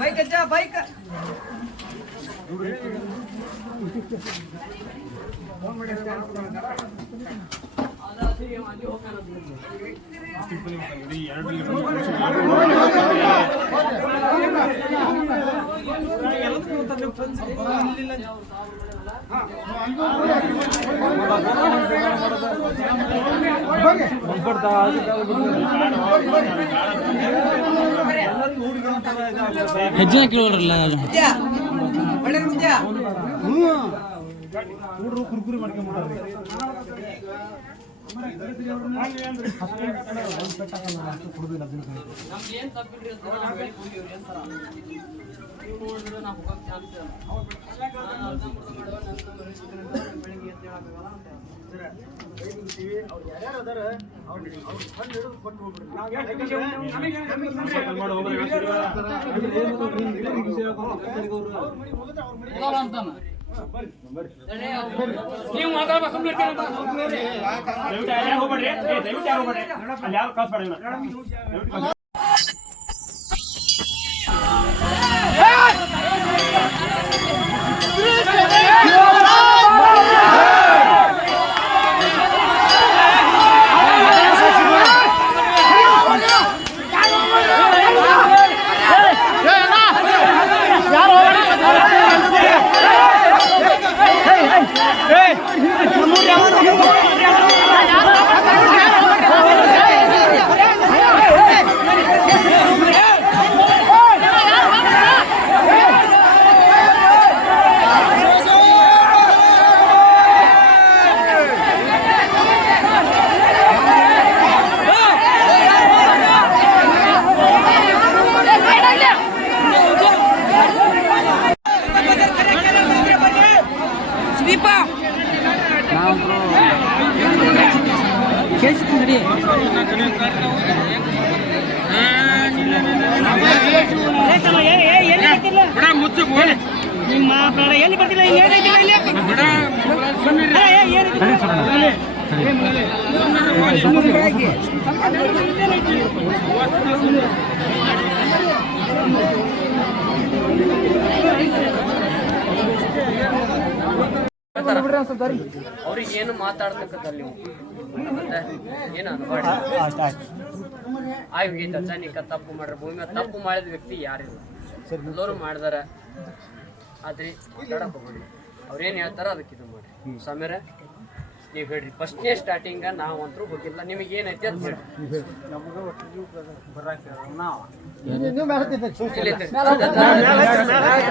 Bike ಅಜ್ಜ bike ಹೆಚ್ಚಿನ ಕಿಲೋರಲ್ಲ ಕುರ್ಕುರಿ ಮಾಡ್ಕೊಂಡ್ಬಿಟ್ಟಾರೆ. ನೀವು ಮಾತಾಡ್ಬೇಕು ಹೋಗ್ಬೇಡ್ರಿ, ದಯವಿಟ್ಟು ಯಾರು ಹೋಗ್ಬೇಡ್ರಿ, ಅಲ್ಲಿ ಯಾರು ಕಳ್ಸ್ಬೇಡಿ. ನಿಮ್ಮ ಪ್ರಾಣ ಎಲ್ಲಿ ಬರ್ತಿಲ್ಲ ಅವ್ರಿಗೆ ಏನು ಮಾತಾಡ್ತಕ್ಕಂಥಲ್ಲಿ ಏನು ಅನ್ಬೇಡ. ಆಯ್ತು ತಪ್ಪು ಮಾಡ್ರ ಭೂಮಿ ತಪ್ಪು ಮಾಡಿದ ವ್ಯಕ್ತಿ ಯಾರಿಲ್ಲ, ಎಲ್ಲರೂ ಮಾಡಿದಾರ. ಆದ್ರೆ ಮಾತಾಡಕ್ ಹೋಗ್ಬೇಡಿ, ಅವ್ರೇನು ಹೇಳ್ತಾರ ಅದಕ್ಕೆ ಇದು ಮಾಡಿ. ಸಮೀರ ನೀವು ಹೇಳ್ರಿ, ಫಸ್ಟ್ನೇ ಸ್ಟಾರ್ಟಿಂಗ ನಾವಂತರೂ ಹೋಗಿಲ್ಲ, ನಿಮಗೆ ಏನೈತಿ ಅಂತ ಹೇಳಿ.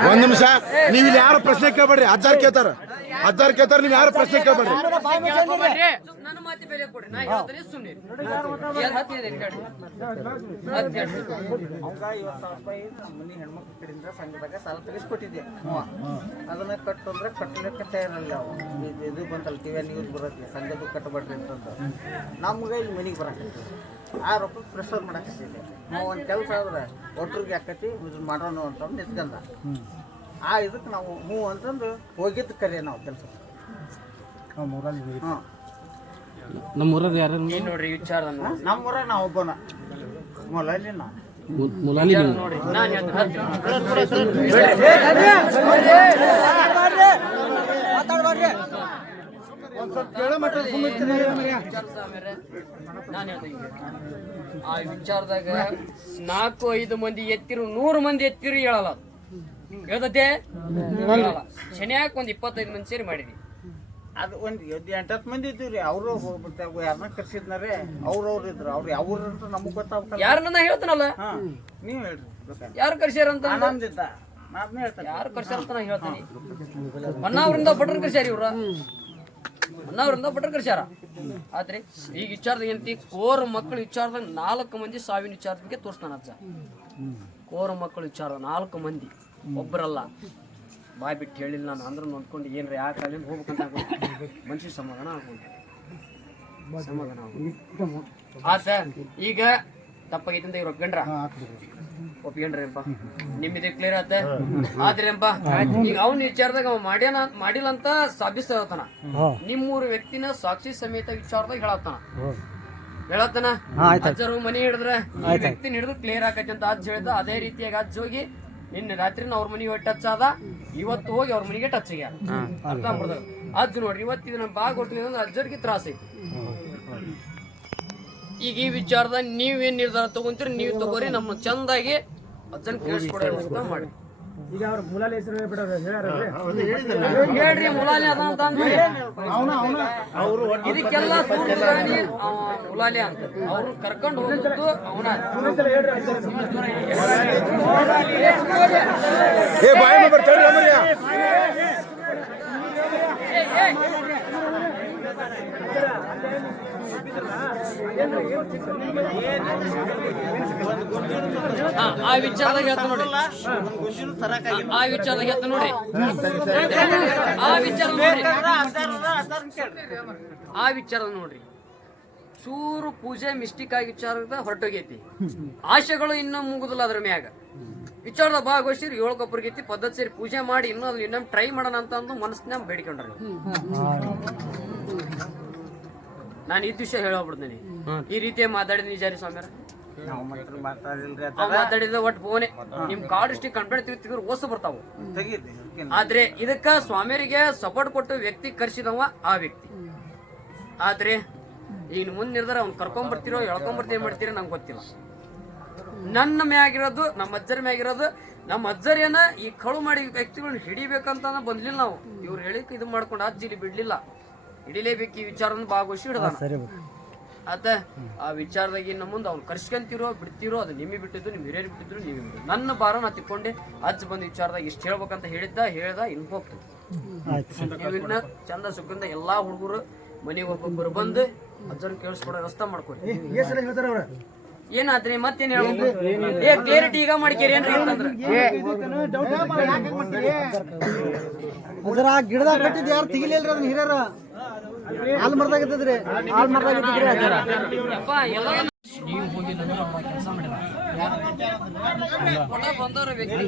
ಒಂದ್ ನಿಮಿಷ, ನೀವು ಇಲ್ಲಿ ಯಾರು ಪ್ರಶ್ನೆ ಕೇಳ್ಬೇಡ್ರಿ. ಅಜ್ಜಾರ್ ಕೇಳ್ತಾರ ನೀವು ಯಾರು ಪ್ರಶ್ನೆ ಕೇಳ್ಬೇಡ್ರಿ. ನನ್ನ ಮಾತಿ ಬೆಲೆ ಕೊಡ್ರಿ, ನಾ ಹೇಳ್ತೀನಿ ಸುಮ್ಮನೆ. ಮನಿ ಹೆಣ್ಮಕ್ಳ ಕಡೆಯಿಂದ ಸಂಘದಾಗ ಸಾಲ ತೆಗಿಸ್ಕೊಟ್ಟಿದ್ದೆ. ಅದನ್ನ ಕಟ್ಟು ಅಂದ್ರೆ ಕಟ್ಟಲಿಕ್ಕೆ ತಯಾರಲ್ಲ. ಅವು ಇದು ಬಂತಲ್ಲ ಟಿವಿ ನ್ಯೂಸ್ ಬರೋಕ್ಕೆ ಸಂಘದ್ದು ಕಟ್ಟಬೇಡ್ರಿ ಅಂತಂದು ನಮ್ಗೆ ಇಲ್ಲಿ ಮನೆಗೆ ಬರಕ್ಕೆ ಆ ರೊಕ್ಕ ಪ್ರೆಷರ್ ಮಾಡಕತ್ತಿದ್ದೆ. ನಾವು ಒಂದು ಕೆಲಸ ಆದ್ರೆ ಒಟ್ರಿಗೆ ಹಾಕತಿ ಇದನ್ನ ಮಾಡೋಣ ಅಂತಂದು ನಿಂತ್ಕೊಂಡ. ಆ ಇದಕ್ಕೆ ನಾವು ಹ್ಞೂ ಅಂತಂದು ಹೋಗಿದ್ದು ಕರೆ ನಾವು ಕೆಲಸ. ಹಾಂ ನಮ್ಮೂರಾಗ ಯಾರು ನೋಡ್ರಿ ವಿಚಾರ, ನಮ್ಮೂರಾಗ ನಾವು ಒಬ್ಬನ ಮೊಲಲ್ಲಿ ನಾವು ನೋಡಿ ನಾನು ಆ ವಿಚಾರದಾಗ 4-5 ಮಂದಿ ಎತ್ತಿರು 100 ಮಂದಿ ಎತ್ತಿರು ಹೇಳಲ್ಲ, ಹೇಳ್ತತೆ ಶನಿಯಾಕ ಒಂದ್ 25 ಮಂದಿ ಸೇರಿ ಮಾಡಿದ್ವಿ. ಅದು ಒಂದು 8-10 ಮಂದಿ ಇದ್ದೀವಿ ರೀ. ಅವರು ಯಾರನ್ನ ಕರ್ಸಿದ್ನಾರೆ ಅವ್ರವ್ರು ಇದ್ರು. ಅವ್ರು ಯಾವ್ರು ಅಂತ ನಮಗ್ ಗೊತ್ತಾಗ್ತಲ್ಲ. ಯಾರನ್ನ ಹೇಳ್ತಾನಲ್ಲ, ನೀವ್ ಹೇಳ್ರಿ ಯಾರು ಕರ್ಸ್ಯಾರ ಅಂತ. ಆನಂದಿದ್ದ ನಾನು ಹೇಳ್ತೇನೆ ಯಾರು ಕರ್ಸ್ಯಾರ ಅಂತ ನಾ ಹೇಳ್ತೀನಿ. ಮನ್ನಾವ್ರಿಂದ ಭಟ್ರನ್ ಕರ್ಸ್ಯಾರ, ಇವ್ರ ಮನ್ನಾವ್ರಿಂದ ಭಟ್ರನ್ ಕರ್ಸ್ಯಾರ. ಆದ್ರೆ ಈಗ ವಿಚಾರದಾಗ ಏನಂತಿ, ಕೋರ ಮಕ್ಕಳು ವಿಚಾರದಾಗ 4 ಮಂದಿ ಸಾವಿನ ವಿಚಾರದ ಬಗ್ಗೆ ತೋರಿಸ್ತಾನ ಅಜ್ಜ. ಕೋರ ಮಕ್ಕಳು ವಿಚಾರ 4 ಮಂದಿ, ಒಬ್ಬರಲ್ಲ. ಬಾಯ್ ಬಿಟ್ಟು ಹೇಳಿಲ್ಲ ನಾನು ಅಂದ್ರೆ ನೋಡ್ಕೊಂಡು ಏನ್ರಿ ಯಾಕೆ ಅಲ್ಲಿಂದ ಹೋಗ್ಬೇಕಂತ ಮನ್ಸಿಗೆ ಸಮಾಧಾನ ಆಗೋದು, ಸಮಾಧಾನ ಆಗೋದು. ಆತ ಈಗ ತಪ್ಪಾಗೈತಂತ ಇವ್ರು ಒಪ್ಕೊಂಡ್ರ, ಒಪ್ಕೊಂಡ್ರಿಪ್ಪ, ನಿಮ್ಮಿದೆ ಕ್ಲಿಯರ್ ಆತ. ಆದ್ರೆಪ್ಪ ಈಗ ಅವ್ನ ವಿಚಾರದಾಗ ಅವ ಮಾಡಿಲ್ಲ ಅಂತ ಸಾಬಿಸ್ತಾನ. ನಿಮ್ಮೂರು ವ್ಯಕ್ತಿನ ಸಾಕ್ಷಿ ಸಮೇತ ವಿಚಾರದಾಗ ಹೇಳತ್ತಾನ. ಹೇಳತ್ತನ ಅಜ್ಜರು ಮನಿ ಹಿಡಿದ್ರೆ ಈ ವ್ಯಕ್ತಿ ಹಿಡಿದು ಕ್ಲಿಯರ್ ಆಕೈತಿ ಅಂತ ಅಜ್ಜ ಹೇಳ್ದ. ಅದೇ ರೀತಿಯಾಗಿ ಅಜ್ಜ ಹೋಗಿ ನಿನ್ನೆ ರಾತ್ರಿ ಅವ್ರ ಮನಿಗೆ ಟಚ್ ಆದ, ಇವತ್ತು ಹೋಗಿ ಅವ್ರ ಮನಿಗೆ ಟಚ್ ಆಗ್ಯಾರ. ಅರ್ಥ ಮಾಡ್ದಾಗ ಅಜ್ಜ ನೋಡ್ರಿ ಇವತ್ತು ಇದನ್ನ ಬಾಗ ಕೊಡ್ತೀನಿ ಅಂದ್ರೆ ಅಜ್ಜರಿಗೆ ತ್ರಾಸ ಐತಿ. ಈಗ ಈ ವಿಚಾರದಾಗ ನೀವೇನ್ ನಿರ್ಧಾರ ತಗೊಂತೀರಿ ನೀವು ತಗೋರಿ, ನಮ್ಮ ಚಂದಾಗಿ ಅಜ್ಜನ್ ಕೇಳಿಸ್ಕೊಡೋ ಮಾಡಿ. ಈಗ ಅವ್ರ ಮುಲಾಲಿ ಹೆಸರು ಹೇಳ್ರಿ ಮುಲಾಲಿ ಅದ ಅಂತ ಅಂದ್ರಿ. ಇದಕ್ಕೆಲ್ಲ ಮುಲಾಲಿ ಅಂತ ಅವ್ರು ಕರ್ಕೊಂಡು ಹೋಗಿದ್ದು ಅವನ. ಆ ವಿಚಾರದಾಗ ಹೇಳ್ತ ನೋಡ್ರಿ, ಆ ವಿಚಾರದಾಗ ಹೇಳ್ತ ನೋಡ್ರಿ, ಆ ವಿಚಾರದ ನೋಡ್ರಿ. ಚೂರು ಪೂಜೆ ಮಿಸ್ಟೇಕ್ ಆಗಿ ವಿಚಾರದ ಹೊರಟೋಗೈತಿ. ಆಶೆಗಳು ಇನ್ನೂ ಮುಗುದಿಲ್ಲ ಅದ್ರ ಮ್ಯಾಗ. ವಿಚಾರದ ಭಾಗವಹಿಸಿರಿ 7 ಕೊಬ್ಬರಿಗೈತಿ ಪದ್ಧತಿ ಸೇರಿ ಪೂಜೆ ಮಾಡಿ ಇನ್ನೊಮ್ಮೆ ಟ್ರೈ ಮಾಡೋಣ ಅಂತ ಅಂದು ಮನಸ್ಸಿನ ಬೇಡ್ಕೊಂಡ್ರಿ. ನಾನು ಈ ವಿಷಯ ಹೇಳೋಗ್ಬಿಡ್ತೀನಿ. ಈ ರೀತಿ ಮಾತಾಡಿದ ನಿಜಾರಿ ಸ್ವಾಮ್ಯಾರ ಮಾತಾಡಿದ ಒಟ್ಟು ಫೋನೆ ನಿಮ್ ಕಾರ್ಡ್ ಇಷ್ಟಿಗೆ ಕಂಪ್ಲೇಂಟ್ ತೆಗೆದ್ರೆ ಓಸ ಬರ್ತಾವ. ಆದ್ರೆ ಇದಕ್ಕ ಸ್ವಾಮಿಯರಿಗೆ ಸಪೋರ್ಟ್ ಕೊಟ್ಟು ವ್ಯಕ್ತಿ ಕರ್ಸಿದವ ಆ ವ್ಯಕ್ತಿ. ಆದ್ರೆ ಇನ್ ಮುಂದ್ ನಿರ್ಧಾರ ಅವ್ನು ಕರ್ಕೊಂಡ್ಬರ್ತಿರೋ ಎಳ್ಕೊಂಡ್ಬರ್ತೀವಿ ಮಾಡ್ತೀರೋ ನಂಗೆ ಗೊತ್ತಿಲ್ಲ. ನನ್ನ ಮ್ಯಾಗಿರೋದು ನಮ್ಮ ಅಜ್ಜರ ಮ್ಯಾಗಿರೋದು, ನಮ್ಮ ಅಜ್ಜರೇನ ಈ ಕಳು ಮಾಡಿ ವ್ಯಕ್ತಿಗಳನ್ನ ಹಿಡಿಬೇಕಂತ ಬಂದ್ಲಿಲ್ಲ ನಾವು. ಇವ್ರು ಹೇಳಿಕ್ ಇದು ಮಾಡ್ಕೊಂಡು ಅಜ್ಜಿಲಿ ಬಿಡ್ಲಿಲ್ಲ, ಹಿಡಿಲೇಬೇಕು. ಈ ವಿಚಾರ ಭಾಗವಹಿಸಿ ಹಿಡ್ದಾನ ಆತ. ಆ ವಿಚಾರದಾಗ ಇನ್ನು ಮುಂದೆ ಅವ್ನು ಕರ್ಸ್ಕೊಂತಿರೋ ಬಿಡ್ತಿರೋ ಅದು ನಿಮಗೆ ಬಿಟ್ಟಿದ್ದು, ನಿಮ್ ಹಿರಿಯರಿಗೆ ಬಿಟ್ಟಿದ್ರು ನಿಮಗೆ ಬಿಟ್ಟಿದ್ದು. ನನ್ನ ಭಾರ ನಾ ತಿಕ್ಕೊಂಡೆ ಅಜ್ಜ ಬಂದ ವಿಚಾರದಾಗ ಇಷ್ಟು ಹೇಳ್ಬೇಕಂತ ಹೇಳ್ದ ಇನ್ ಹೋಗ್ತದೆ. ನೀವಿನ್ನ ಚಂದ ಸುಖದಿಂದ ಎಲ್ಲಾ ಹುಡುಗರು ಮನೆಗೆ ಒಬ್ಬೊಬ್ಬರು ಬಂದು ಅಜ್ಜನ ಕೇಳಿಸ್ಕೊಡೋ ರಸ್ತೆ ಮಾಡ್ಕೊಡಿ. ಏನಾದ್ರಿ ಮತ್ತೇನ್ ಹೇಳ್ಬೇಕು? ಕ್ಲಿಯರಿಟಿ ಈಗ ಮಾಡ್ಕೇರಿ ಏನ್ರಿ ಅಂತಂದ್ರ ಗಿಡದಾಗ ಕಟ್ಟಿದ್ ಯಾರು ತೆಗಿಲಿಲ್ರಿ ಅದನ್ನ ಹಿರಿಯರ ಹಾಲ್ ಮರ್ದಾಗತ್ತದ್ರಿ, ಹಾಲ್ ಮರ್ದಾಗತ್ತಿದ್ರಿ ಎಲ್ಲ ನೀವು ಹೋಗಿ ಕೆಲಸ ಮಾಡಿದ ಬಂದವ್ರ ವ್ಯಕ್ತಿ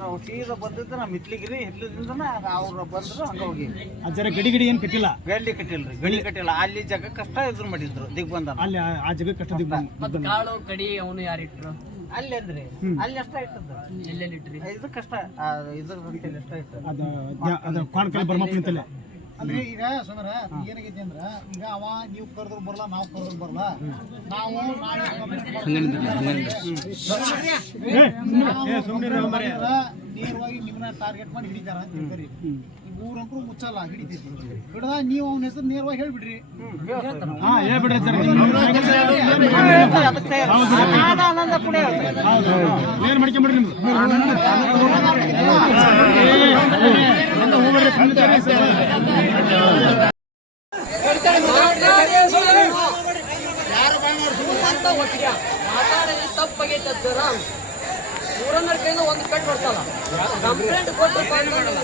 ನಾವು ಸೀದಾ ಬಂದಿದ್ದು ನಮ್ಮ ಹಿತ್ಲಿಗಿರಿ ಹಿತ್ಲದಿಂದ ಅವ್ರು ಬಂದ್ರು ಹಂಗ ಹೋಗಿ ಅಜ್ಜರ ಗಡಿ ಗಡಿ ಏನ್ ಕಟ್ಟಿಲ್ಲ, ಗಡಿ ಕಟ್ಟಿಲ್ರಿ, ಗಡಿ ಕಟ್ಟಿಲ್ಲ. ಅಲ್ಲಿ ಜಾಗ ಕಷ್ಟ ಇದ್ರು ಮಾಡಿದ್ರು ದಿಗ್ಬಂಧ ಅಲ್ಲಿ ಆ ಜಾಗ ಕಷ್ಟ ಮತ್ ಕಾಳು ಕಡಿ ಅವನು ಯಾರು ಇಟ್ರು ಅಲ್ಲಿ ಅಂದ್ರಿ ಅಲ್ಲಿ ಅಷ್ಟ ಇಟ್ಟದ್ದು ಎಲ್ಲೆಲ್ಲಿ ಇಟ್ರಿ ಇದು ಕಷ್ಟ ಇದ್ರ ಎಷ್ಟ ಇತ್ತು ಅದು ಕಾಣ್ಕಲ್ ಬರ್ಮಪ್ಪ ನಿಂತಲ್ಲ. ಅಂದ್ರೆ ಈಗ ಸುಮಾರ ಏನಾಗೈತಿ ಅಂದ್ರ ಈಗ ಅವ ನೀವು ಕರೆದ್ರು ಬರಲ್ಲ ನಾವು ಕರೆದ್ರು ಬರಲ್ಲ, ನಾವು ನೇರವಾಗಿ ನಿಮ್ಮನ್ನ ಟಾರ್ಗೆಟ್ ಮಾಡಿ ಹಿಡಿತಾರ ಅಂತ ಹೇಳ್ತಾರೆ. ಈಗ ಊರಂಕರು ಮುಚ್ಚಲ್ಲ, ಹಿಡಿತೈತಿ. ಹಿಡ್ದ ನೀವು ಅವನ ಹೆಸರು ನೇರವಾಗಿ ಹೇಳ್ಬಿಡ್ರಿ. ಹೇಳ್ಬಿಡ್ರಿ ಸರ್, ಏನ್ ಮಾಡ್ಕೊಂಬಿಡ್ರಿ ನಿಮ್ದು ಮಾತಾಡಿ ತಪ್ಪಾಗೈತೆ ಜರ ಊರನ್ನ ಕೈಯಿಂದ ಒಂದು ಪೆಟ್ಟು ಹೊಡ್ಸಲ್ಲ. ಕಂಪ್ಲೇಂಟ್ ಕೊಟ್ಟು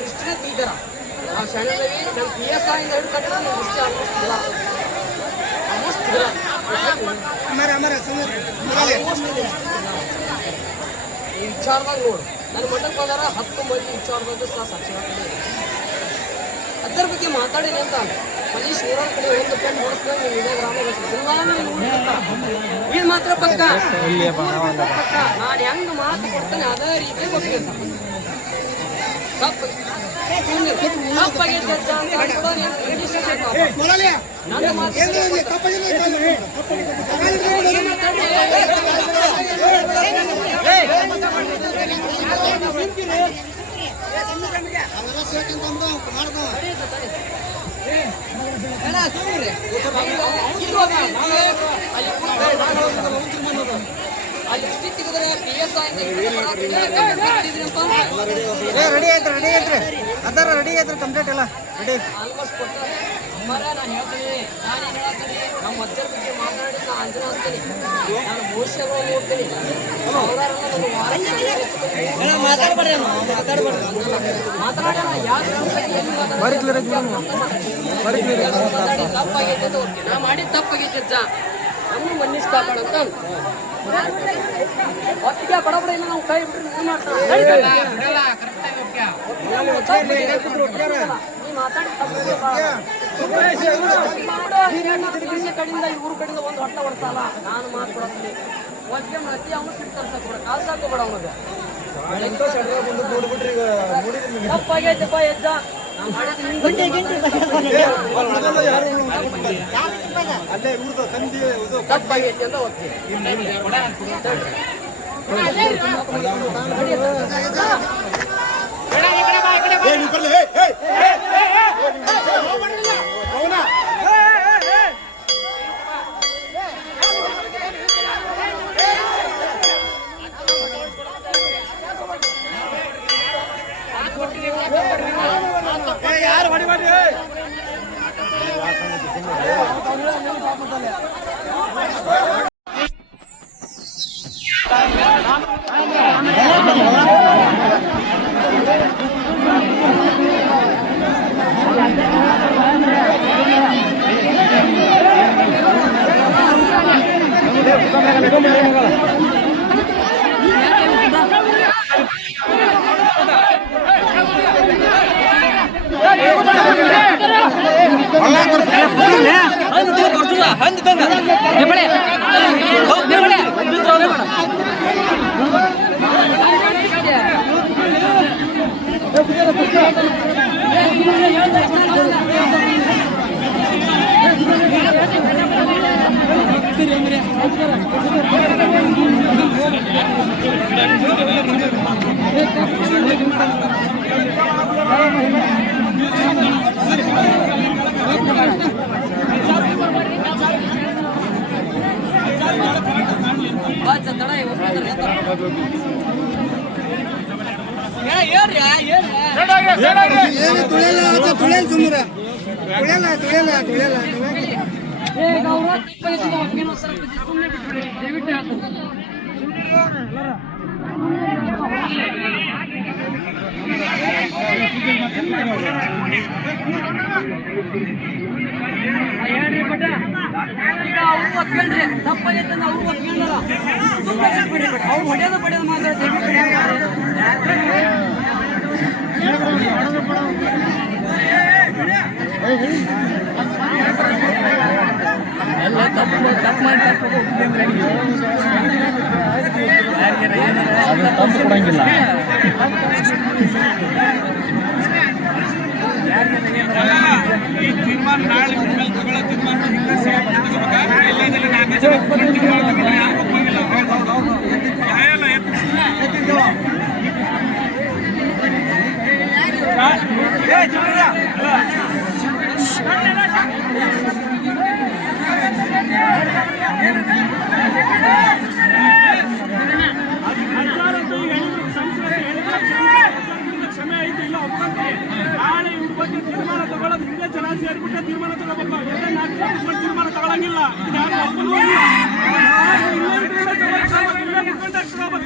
ಇಷ್ಟೇ ತೀತಾರ. ಆ ಶಾಲೆಯಲ್ಲಿ ನಮ್ಮ PSI ಇಂದ ಹಿಡಿದು ಕಟ್ಟಿದ್ರೆ ಇಷ್ಟೇ ಆಲ್ಮೋಸ್ಟ್ ಇಲ್ಲ, ಆಲ್ಮೋಸ್ಟ್ ಇಲ್ಲ. ಈ ವಿಚಾರದಾಗ ನೋಡು, ನನ್ನ ಮಠಕ್ಕೆ ಬಂದಾರ 10 ಮಂದಿ ವಿಚಾರದಾಗ ಸಾಕ್ಷಿ ಅದ್ರ ಬಗ್ಗೆ ಮಾತಾಡಿಲ್ಲ ಅಂತ ಮನೀಶ್ ಊರವ್ರ ಕಡೆ ಒಂದು ಪೆನ್ ಹೊಡಿಸ್ತಾರೆ. ಇದೇ ಗ್ರಾಮ ಇದು ಮಾತ್ರ ಪಕ್ಕ. ನಾನು ಹೆಂಗ್ ಮಾತು ಕೊಡ್ತೇನೆ ಅದೇ ರೀತಿ ಕೊಡ್ತೇನೆ. ತಪ್ಪಾಗೈತೆ ನನ್ನ ಮಾತು ಅಲ್ಲಿ ಸ್ಥಿತಿಗಿದ್ರೆ PSI ರೆಡಿ ಐತ್ರಿ ಅದರ ರೆಡಿ ಐತ್ರಿ ಕಂಪ್ಲೀಟ್ ಎಲ್ಲ ರೆಡಿ ಆಲ್ಮೋಸ್ಟ್ ಕೊಡ್ತಾರೆ. ನಾನು ಹೇಳ್ತೀನಿ, ನಾನು ಹೇಳ್ತೀನಿ ನಮ್ಮ ಅಜ್ಜರ ಬಗ್ಗೆ ಮಾತಾಡಿ ನಾನು ಅಂಜನಾ ಹಚ್ತೀನಿ, ನಾನು ಭವಿಷ್ಯಗಳು ನೋಡ್ತೀನಿ. ಮಾತಾಡೋಣ ತಪ್ಪಾಗೈತೆ ನಾ ಮಾಡಿದ ತಪ್ಪಾಗೈತೆ ಅಜ್ಜ, ನಮ್ಮ ಮನ್ನಿಸ್ ಕಾಪಾಡ ಅಂತ ಒಟ್ಟಿಗೆ ಬಡಬಡ ಇಲ್ಲ ನಾವು ಕೈ ಬಿಟ್ರೆ ಮಾಡ್ತಾನೆ ಮಾತಾಡಿ ಕಡೆಯಿಂದ ಇವ್ರ ಕಡೆಯಿಂದ ಒಂದು ಹೊಟ್ಟ ಹೊಡ್ಸಲ್ಲ ನಾನು ಮಾತಾಡ್ತೀನಿ ಒಟ್ಟಿಗೆ ಅತಿ ಅವನು ಸಿಗ್ತಾರೆ ಸಾಕೋಬೇಡ ಕಾಸು ಹಾಕೋಬೇಡ ಅವನಿಗೆ ತಪ್ಪಾಗೈತಪ್ಪ ಎಜ್ಜ ತಪ್ಪಾಗೈತಿ ಅಂತ ಹೋಗ್ತೀನಿ ಯಾರು ಹೊಡಿ ಮಾಡಿ ಹೊಡೆಯೋದು ಪಡೆಯೋದು ಮಾತಾಡ್ತೀವಿ ಕೊಡಂಗಿಲ್ಲ ಈ ತೀರ್ಮಾನ ನಾಳೆ ತಗೊಳ್ಳೋ ತೀರ್ಮಾನ ಕ್ಷಮೆ ಐತಿ ಇಲ್ಲ ನಾಳೆ ಇವ್ರ ಬಗ್ಗೆ ತೀರ್ಮಾನ ತಗೊಳ್ಳೋದು ಹಿಂದೆ ಜನ ಸೇರ್ಬಿಟ್ಟು ತೀರ್ಮಾನ ತಗೋಬೇಕು ತೀರ್ಮಾನ ತಗೊಳಂಗಿಲ್ಲ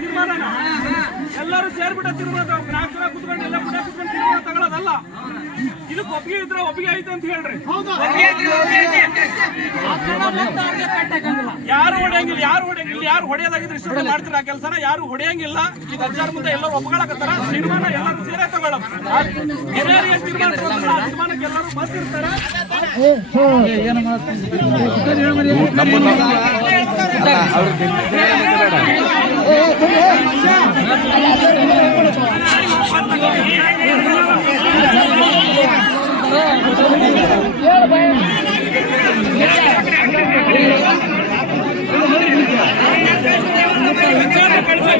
ತೀರ್ಮಾನ ಎಲ್ಲರೂ ಸೇರ್ಬಿಟ್ಟು ತೀರ್ಮಾನ ನಾಲ್ಕು ಜನ ಕುತ್ಕೊಂಡು ಎಲ್ಲ ಪುಟ ಕುತ್ಕೊಂಡು ತೀರ್ಮಾನ ತಗೊಳ್ಳೋದಲ್ಲ ಇದಕ್ಕೆ ಒಪ್ಪಿಗೆ ಇದ್ರೆ ಒಪ್ಪಿಗೆ ಐತೆ ಅಂತ ಹೇಳ್ರಿ ಯಾರು ಹೊಡೆಯಂಗಿಲ್ಲ ಯಾರು ಹೊಡೆಯೋದಾಗಿದ್ರೆ ಇಷ್ಟು ಮಾಡ್ತೀರ ಆ ಕೆಲಸನ ಯಾರು ಹೊಡೆಯಂಗಿಲ್ಲ ಈಗ ಅಜ್ಜಾರ ಮುಂದೆ ಎಲ್ಲರೂ ಒಪ್ಕೊಳಕತ್ತಾರ ತೀರ್ಮಾನ ಎಲ್ಲರೂ ಸೇರೇ ತಗೊಳ್ಳೋದು ಹಿರಿಯರಿಗೆ ತೀರ್ಮಾನ ತೀರ್ಮಾನಕ್ಕೆ ಎಲ್ಲರೂ ಬಂದಿರ್ತಾರೆ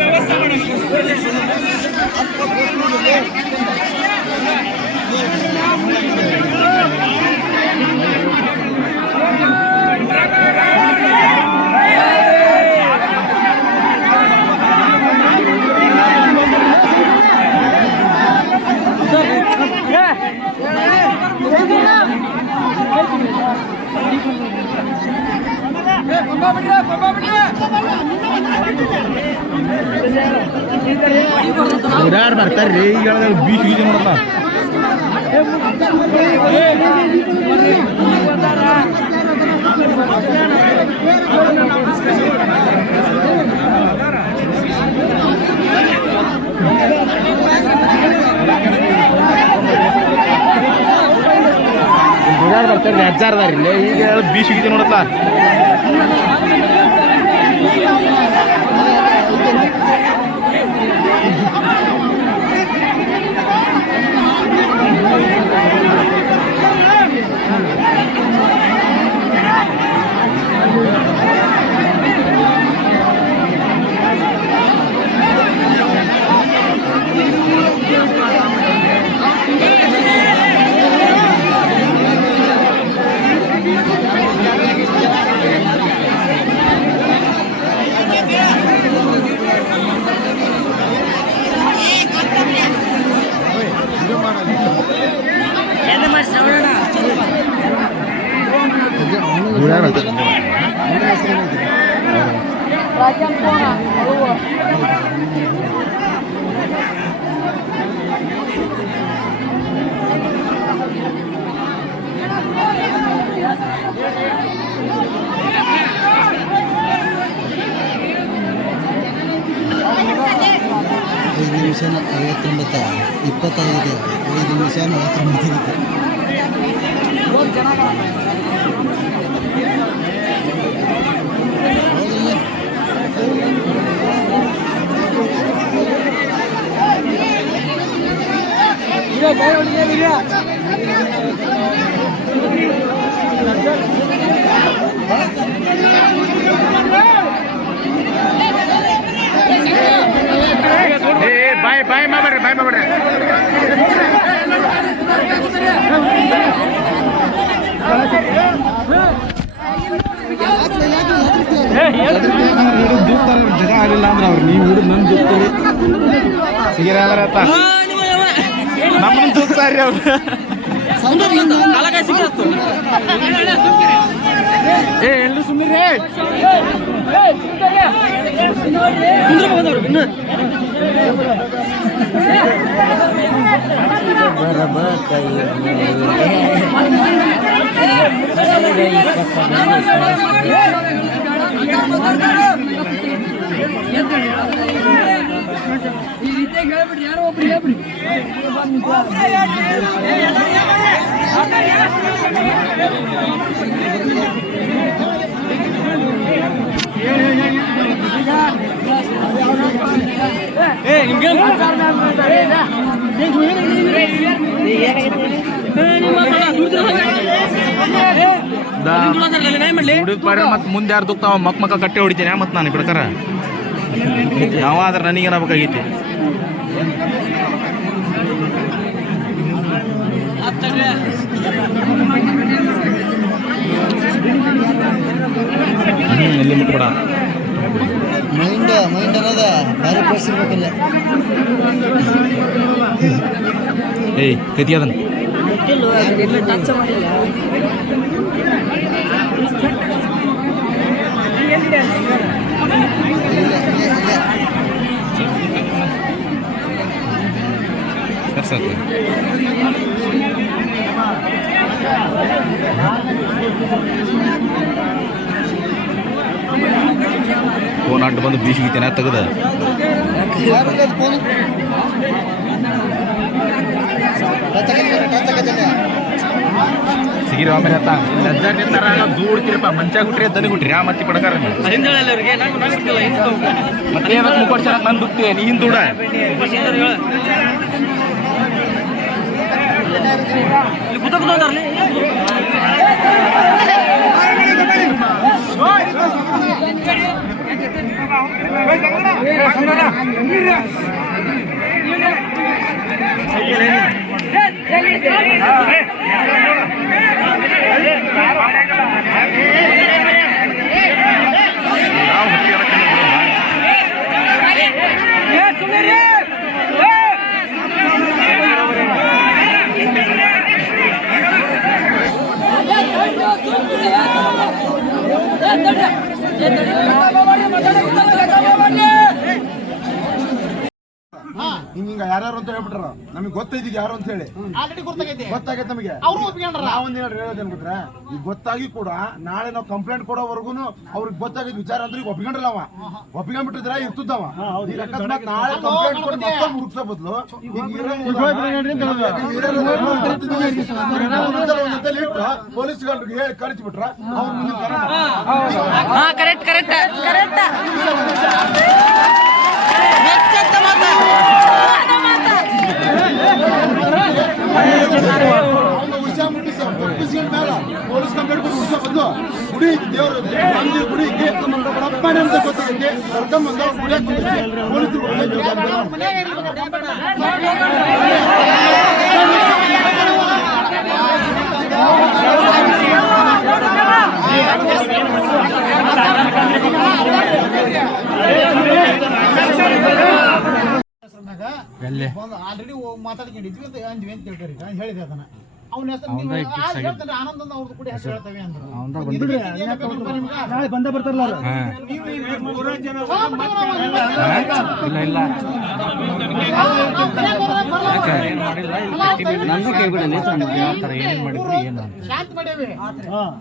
ವ್ಯವಸ್ಥೆ ಯಾರು ಬರ್ತಾರ್ರಿ ಈಗ ಬೀಚ್ ಗೀಜ್ ನೋಡಲ್ಲ ಬರ್ತೇನೆ ಹಜಾರ್ದಾರ ಇಲ್ಲಿ ಈಗ ಬೀಸಿಗಿದೆ ನೋಡತ್ತ ನಿಮಿಷ 59 25 5 ನಿಮಿಷ 49 ಬಾಯ್ ಮಾಡ್ರಿ ಜಗ ಆಗಲಿಲ್ಲ ಅಂದ್ರೆ ಅವ್ರು ನೀವು ಹಿಡಿದು ನನ್ನ ಜೊತೆ ಸಿಗಿರ ನಮ್ಮನ್ನು ಜೋಗ್ತಾರ್ರಿ ಅವ್ರು ಎಲ್ಲರೂ ಸುಮ್ಮನೆ ಈ ರೀತಿಯಾಗಿ ಹೇಳ್ಬಿಡ್ರಿ ಯಾರೋ ಒಬ್ರು ಹೇಳ್ಬಿಡಿ ಮತ್ ಮುಂದೆ ಯಾರು ದುಕ್ತಾವ ಮಕ್ಕ ಕಟ್ಟೆ ಹೊಡಿತೀನಿ ಮತ್ ನಾನು ಪ್ರಕಾರ ಯಾವ ಆದ್ರೆ ನನಗೇನಾಗಬೇಕಾಗೈತಿ ಎಲ್ಲಿ ಮುಟ್ಬೇಡ ಮೈಂಡ್ ಅನ್ನೋದ ಭಾರಿ ಪರಿಸಿರ್ಬೇಕಿಲ್ಲ ಏಯ್ ಕತಿ ಅದನ್ನ ಫೋನ್ ಅಡ್ಡು ಬಂದು ಬೀಸಿಗಿತ್ತೇನೆ ತೆಗೆದ ಸಿಗಿರ ಆಮೇಲೆ ಲಜ್ಜಾರ್ ನಿಂತಾರ ದೂಡ್ತಿರಪ್ಪ ಮಂಚ ಗುಟ್ರಿ ದನಿ ಗುಟ್ರಿ ಆ ಮತ್ತೆ ಪಡಕಾರ ಮತ್ತೆ ಮುಖ ನಾನು ದುಡ್ತೀವಿ ನೀ ಹಿಂದೂಡ ಹಿಂಗ ಯಾರ್ಯಾರು ಅಂತ ಹೇಳ್ಬಿಟ್ರ ನಮಗೆ ಗೊತ್ತೈತಿ ಯಾರು ಅಂತ ಹೇಳಿ ಆಲ್ರೆಡಿ ಗೊತ್ತಾಗೈತೆ ಗೊತ್ತಾಗೈತೆ ನಮಗೆ ಅವರು ಒಪ್ಕೊಂಡ್ರ ನಾವೊಂದ್ ಹೇಳೋದೇನ್ ಗೊತ್ತಾ ಈಗ ಗೊತ್ತಾಗಿ ಕೂಡ ನಾಳೆ ನಾವು ಕಂಪ್ಲೇಂಟ್ ಕೊಡೋವರೆಗೂ ಅವ್ರಿಗೆ ಗೊತ್ತಾಗಿದ್ ವಿಚಾರ ಅಂದ್ರೆ ಈಗ ಒಪ್ಕೊಂಡ್ರಲ್ಲ ಅವ ಒಪ್ಕೊಂಡ್ಬಿಟ್ಟಿದ್ರೆ ಇರ್ತದವ ಈಗ ಅಕಸ್ಮಾತ್ ನಾಳೆ ಕಂಪ್ಲೇಂಟ್ ಕೊಟ್ಟು ಮತ್ತೊಂದು ಹುಡುಕ್ಸೋ ಬದಲು ಪೊಲೀಸ್ ಗಂಟು ಹೇಳಿ ಕಳಿಸ್ಬಿಟ್ರ ಅವ್ರ ಮುಂದೆ correct correct correct police complaint ಕೊಟ್ಟು ಹುಡ್ಸೋ ಬಂದು ಗುಡಿ ಐತಿ ದೇವ್ರ ಮಂದಿರ ಗುಡಿ ಐತಿ ಅಪ್ಪನೇ ಅಂತ ಗೊತ್ತಾಗೈತಿ ಕರ್ಕೊಂಬಂದು ಗುಡಿಯಾಗ ಪೊಲೀಸರು ಆಲ್ರೆಡಿ ಮಾತಾಡ್ಕೊಂಡಿದ್ವಿ ಅಂತ ಅಂದ್ವಿ ಅಂತ ತಿಳ್ಕೊರಿ ಹೇಳಿದೆ ಅದನ್ನ ಅವ್ನ ಹೆಸರು ಹೇಳ್ತಾನೆ ಆನಂದ ಅವ್ರದ್ದು ಕೂಡ ಹೆಸರು ಹೇಳ್ತೇವೆ ಅಂದ್ರು ನಾಳೆ ಬಂದ ಬರ್ತಾರಲ್ಲ ಅವ್ರು. ಶಾಂತಿ ಮಾಡೇವಿ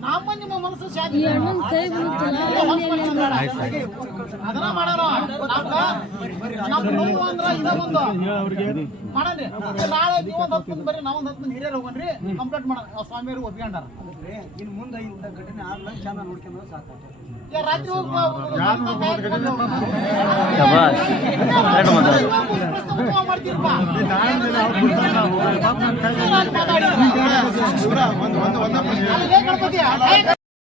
ನಮ್ಮ ನಿಮ್ಮ ಮನಸ್ಸು ಶಾಂತಿ ಅದನ್ನ ಮಾಡೋಣ ನಮ್ಮ ನೋವು ಅಂದ್ರ ಇದೊಂದು ಮಾಡಣ್ರಿ ನಾಳೆ ನೀವು ಒಂದು 10 ಬರ್ರಿ ನಾವೊಂದು 10 ಹಿರಿಯರು ಹೋಗಣ್ರಿ ಕಂಪ್ಲೇಂಟ್ ಮಾಡೋಣ ಸ್ವಾಮಿಯವರು ಒಪ್ಕೊಂಡಾರ ಇನ್ನು ಮುಂದೆ ಇಂಥ ಘಟನೆ ಆಗ್ಲಂಗ ಚೆನ್ನಾಗಿ ನೋಡ್ಕೊಂಡ್ರೆ ಸಾಕು. ರಾತ್ರಿ ಹೋಗಿ ಮಾಡ್ತೀರಪ್ಪ